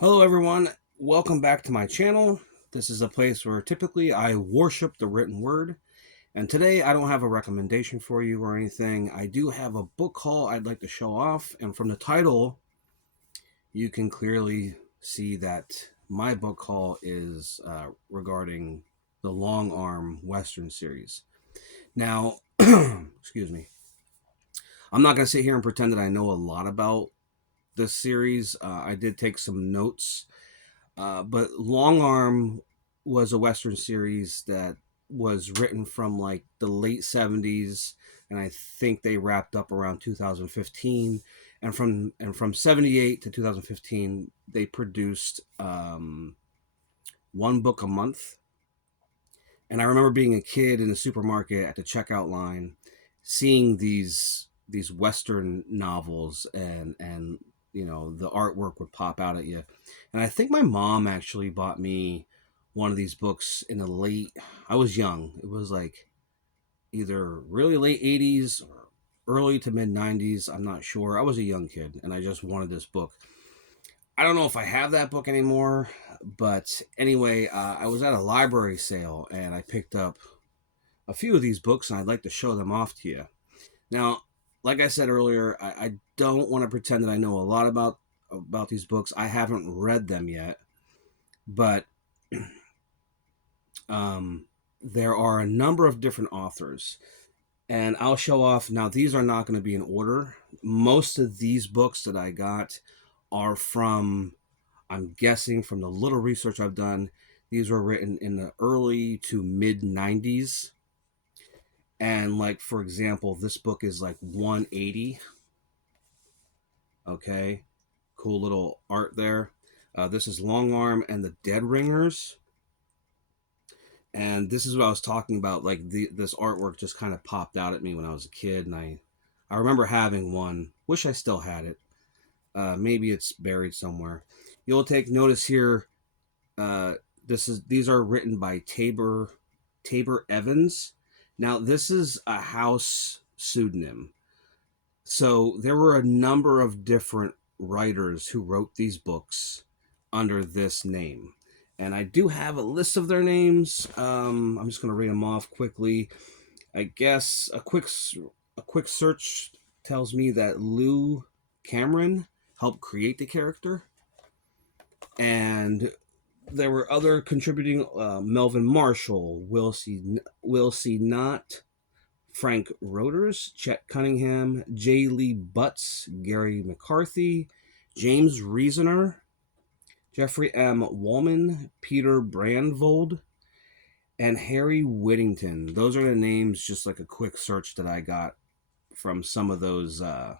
Hello everyone, welcome back to my channel. This is a place where typically I worship the written word, and today I don't have a recommendation for you or anything. I do have a book haul I'd like to show off, and from the title you can clearly see that my book haul is regarding the Longarm Western series. Now, excuse me, I'm not going to sit here and pretend that I know a lot about this series. I did take some notes. But Longarm was a Western series that was written from like the late 70s, and I think they wrapped up around 2015. And from 78 to 2015, they produced one book a month. And I remember being a kid in the supermarket at the checkout line, seeing these Western novels, and the artwork would pop out at you. And I think my mom actually bought me one of these books in the late. I was young. It was like either really late 80s or early to mid 90s. I'm not sure. I was a young kid, and I just wanted this book. I don't know if I have that book anymore, but anyway, I was at a library sale and I picked up a few of these books, and I'd like to show them off to you. Now, like I said earlier, I don't want to pretend that I know a lot about these books. I haven't read them yet, but there are a number of different authors, and I'll show off. Now, these are not going to be in order. Most of these books that I got are from, I'm guessing from the little research I've done, these were written in the early to mid 90s. And like for example, this book is like 180. Okay, cool little art there. This is Longarm and the Dead Ringers, and this is what I was talking about. Like this artwork just kind of popped out at me when I was a kid, and I remember having one. Wish I still had it. Maybe it's buried somewhere. You'll take notice here. Uh, these are written by Tabor Evans. Now this is a house pseudonym. So there were a number of different writers who wrote these books under this name. And I do have a list of their names. I'm just going to read them off quickly. I guess a quick search tells me that Lou Cameron helped create the character, and there were other contributing Melvin Marshall, Will C. Knott, Frank Roders, Chet Cunningham, J. Lee Butts, Gary McCarthy, James Reasoner, Jeffrey M. Woolman, Peter Brandvold, and Harry Whittington. Those are the names, just like a quick search that I got from some of the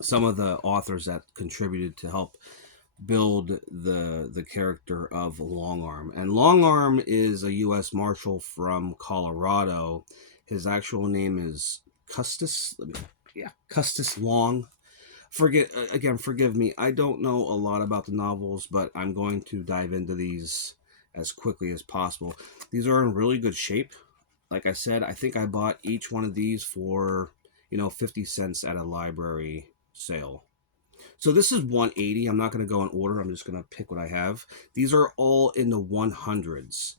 authors that contributed to help build the character of Longarm. And Longarm is a U.S. Marshal from Colorado. His actual name is Custis Long. Forgive me. I don't know a lot about the novels, but I'm going to dive into these as quickly as possible. These are in really good shape. Like I said, I think I bought each one of these for 50 cents at a library sale. So this is 180. I'm not going to go in order. I'm just going to pick what I have. These are all in the 100s.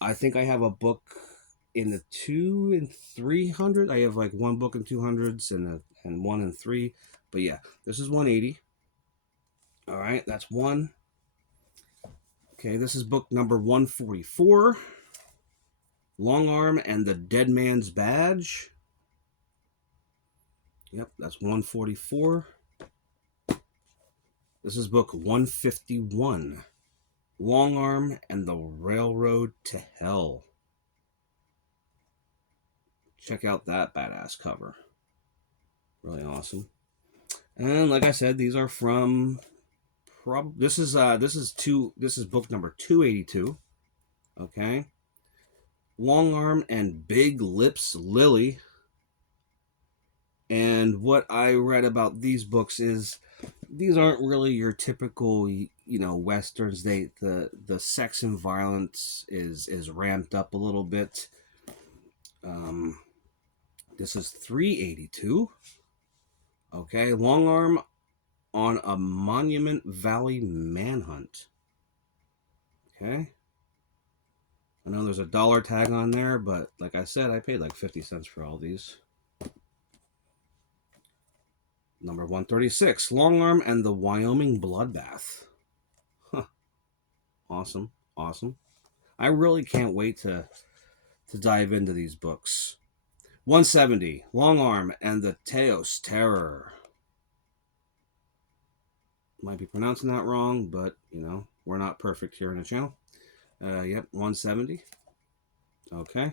I think I have a book in the 2 and 300. I have like one book in 200s and one in 3. But yeah, this is 180. All right, that's one. Okay, this is book number 144. Longarm and the Dead Man's Badge. Yep, that's 144. This is book 151. Longarm and the Railroad to Hell. Check out that badass cover. Really awesome. And like I said, these are from this is book number 282. Okay. Longarm and Big Lips Lily. And what I read about these books is these aren't really your typical westerns. The sex and violence is ramped up a little bit. This is 382. Okay, Longarm on a Monument Valley manhunt. Okay. I know there's a dollar tag on there, but like I said, I paid like 50 cents for all these. Number 136, Longarm and the Wyoming Bloodbath. Huh. Awesome. Awesome. I really can't wait to dive into these books. 170, Longarm and the Teos Terror. Might be pronouncing that wrong, but you know, we're not perfect here in the channel. Yep, 170. Okay.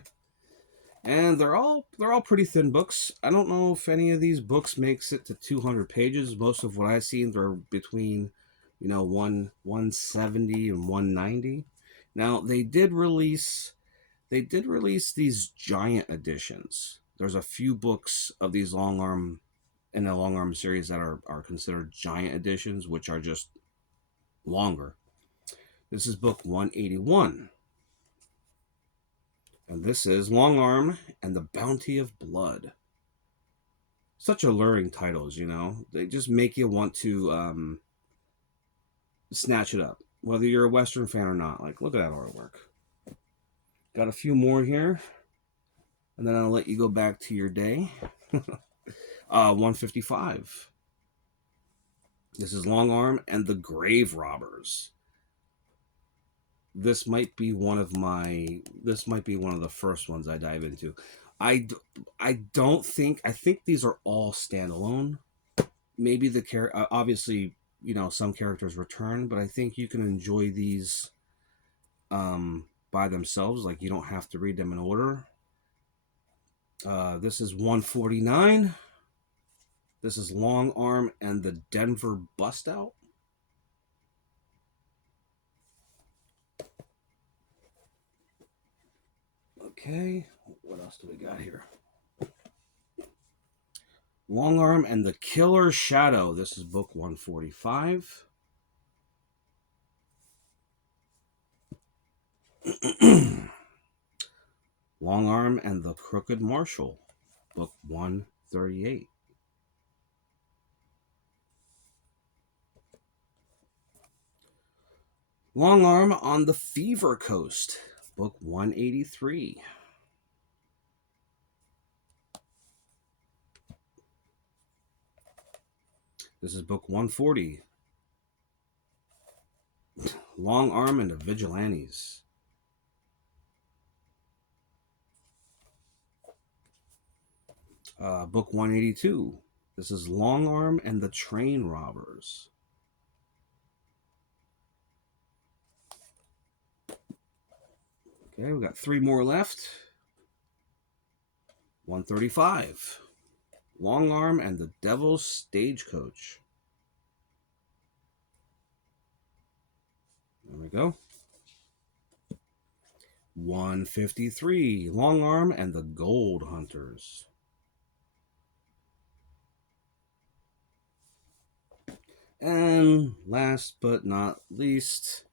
And they're all pretty thin books. I don't know if any of these books makes it to 200 pages. Most of what I've seen they're between, 170 and 190. Now they did release these giant editions. There's a few books of these Longarm in the Longarm series that are considered giant editions, which are just longer. This is book 181. And this is Longarm and the Bounty of Blood. Such alluring titles, They just make you want to snatch it up. Whether you're a Western fan or not. Like, look at that artwork. Got a few more here. And then I'll let you go back to your day. 155. This is Longarm and the Grave Robbers. This might be one of the first ones I dive into. I think these are all standalone. Maybe obviously, some characters return, but I think you can enjoy these by themselves. Like, you don't have to read them in order. This is 149. This is Longarm and the Denver Bust Out. Okay, what else do we got here? Longarm and the Killer Shadow. This is book 145. Longarm and the Crooked Marshal. Book 138. Longarm on the Fever Coast. Book 183. This is book 140. Longarm and the Vigilantes. Book 182. This is Longarm and the Train Robbers. Okay, we got 3 more left. 135. Longarm and the Devil's Stagecoach. There we go. 153. Longarm and the Gold Hunters. And last but not least,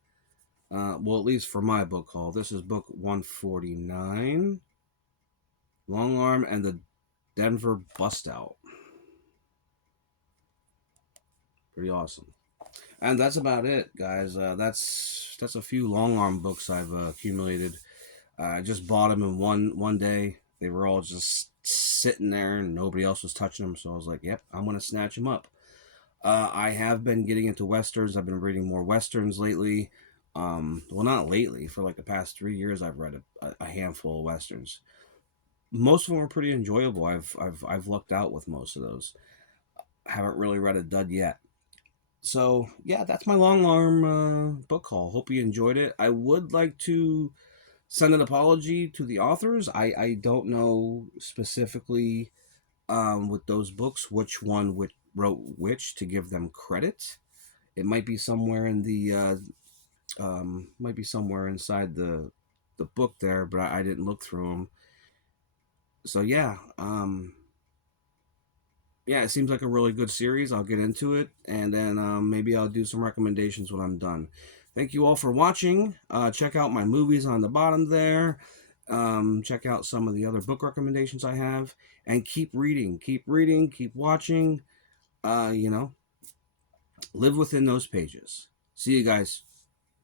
at least for my book haul, this is book 149. Longarm and the Denver Bust Out. Pretty awesome. And that's about it, guys. That's a few Longarm books I've accumulated. I just bought them in one day. They were all just sitting there and nobody else was touching them. So I was like, yep, I'm going to snatch them up. I have been getting into Westerns. I've been reading more Westerns lately. Well, not lately. For like the past 3 years, I've read a handful of Westerns. Most of them are pretty enjoyable. I've lucked out with most of those. Haven't really read a dud yet. So yeah, that's my Longarm book haul. Hope you enjoyed it. I would like to send an apology to the authors. I don't know specifically with those books which one wrote which to give them credit. It might be somewhere in the might be somewhere inside the book there, but I didn't look through them. So yeah, it seems like a really good series. I'll get into it, and then maybe I'll do some recommendations when I'm done. Thank you all for watching. Check out my movies on the bottom there. Check out some of the other book recommendations I have, and keep reading, keep watching. You know, Live within those pages. See you guys.